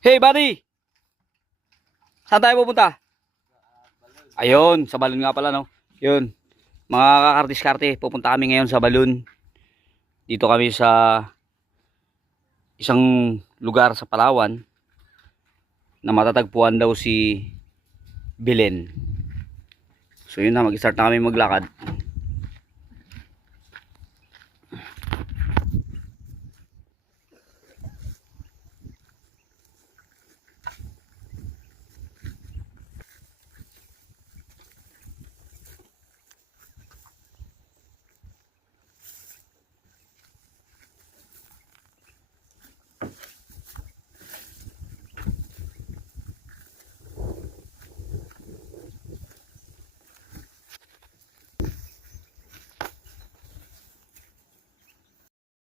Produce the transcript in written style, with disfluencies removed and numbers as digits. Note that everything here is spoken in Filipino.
Hey buddy! Saan tayo pupunta? Ayun, sa balon nga pala no. Yun. Mga kakartis-karte, pupunta kami ngayon sa balon. Dito kami sa isang lugar sa Palawan na matatagpuan daw si Belen. So yun na, mag-start na kami maglakad.